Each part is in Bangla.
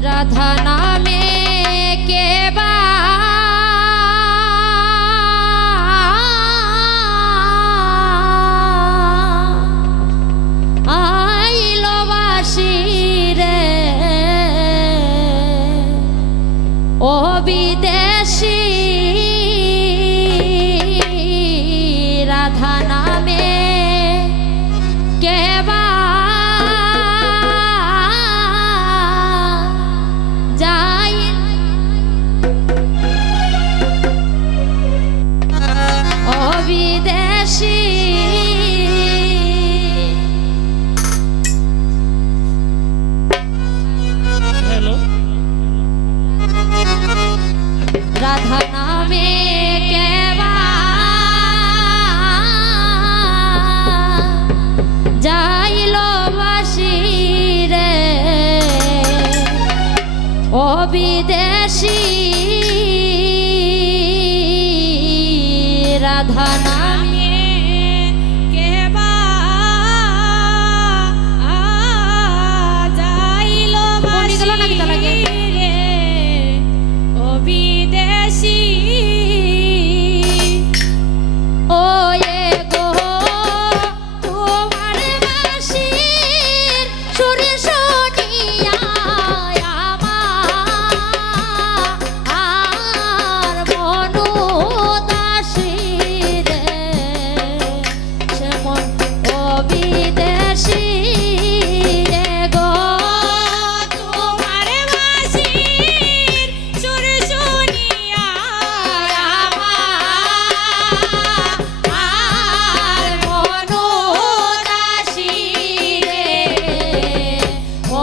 রাধা নামে কে বা আইলো বাসি রে ও বিদেশি রাধা নামে কে বা রাধা নামে কে বা যাইল বাসি রে ও বিদেশি রাধা নামে কে বা যাইল বাসি রে ও বিদেশি ও এ গো তোমার বাঁশির সুর শুনিয়া আমার মন উদাসী রে সেমন ও বিদেশি রে গো তোমার বাঁশির সুর শুনিয়া আমার মন উদাসী রে ও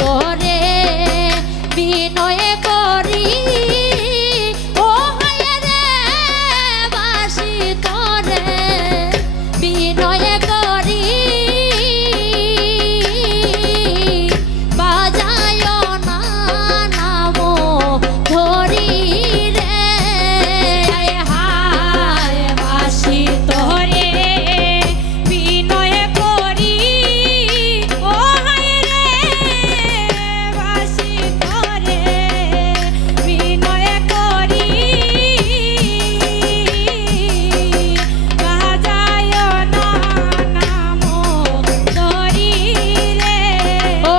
তোরে বিনয় করি ও হায় রে বাসি তোরে বিনয় করি বাজায় না নাম ধরি রে হায় বাসি তোরে বিনয় করি ও হায় রে বাসি তোরে বিনয় করি বাজায় না নাম ধরি রে ও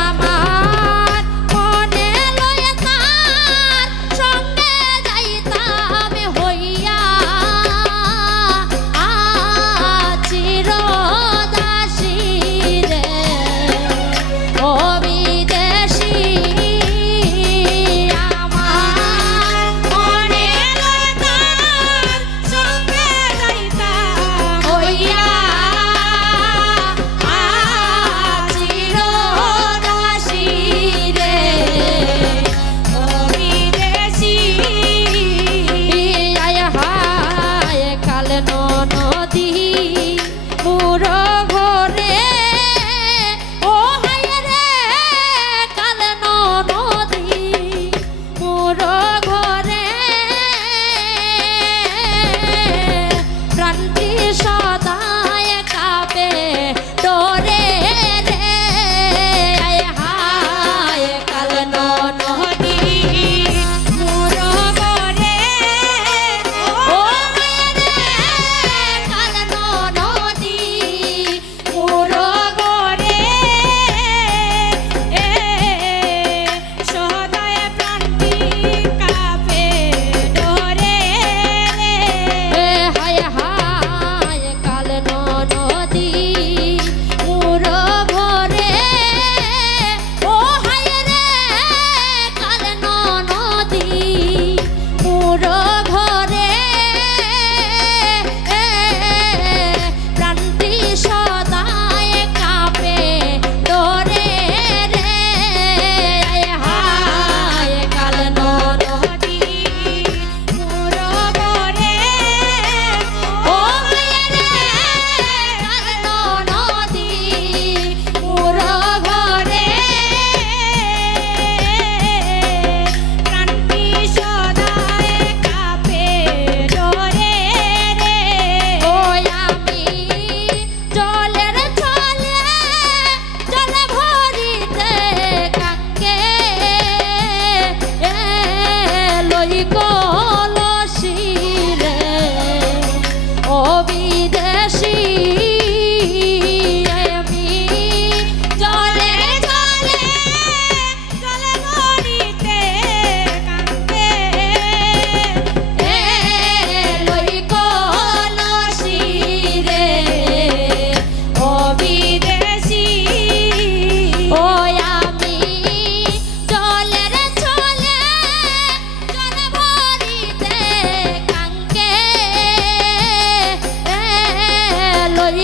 আমার মনে লয়ে তার সঙ্গে যাইতাম হইয়া চিরদাসী রে ও বিদেশী আমার মনে লয়ে তার সঙ্গে যাইতাম হইয়া চিরদাসী রে ও বিদেশী আয় হায় কাল নদী মুর ঘরে ও হায় রে কাল নদী মুর ঘরে প্রান্তি সদায় কাঁপে ডরে রে আয় হায় কাল নদী মুর ঘরে ও হায় রে কাল নদী মুর ঘরে সদায় প্রান্তি কাঁপে ডরে রে হায় হায় কাল নদী মুর ঘরে ও হায় রে কাল নদী মুর ঘরে প্রান্তি সদায় কাঁপে ডরে রে আয় হায় কাল নদী মুর ঘরে ও হায় রে কাল নদী মুর ঘরে প্রান্তি সদায় কাঁপে ডরে রে ও আমি জলের ছলে জলে ভরিতে কাঙ্গে লই কলসি রে ও বিদেশী আমি জলের ছলে জলে ভরিতে কাঙ্গে লই কলসি রে ও বিদেশী ও আমি জলের ছলে জলে ভরিতে কাঙ্গে লই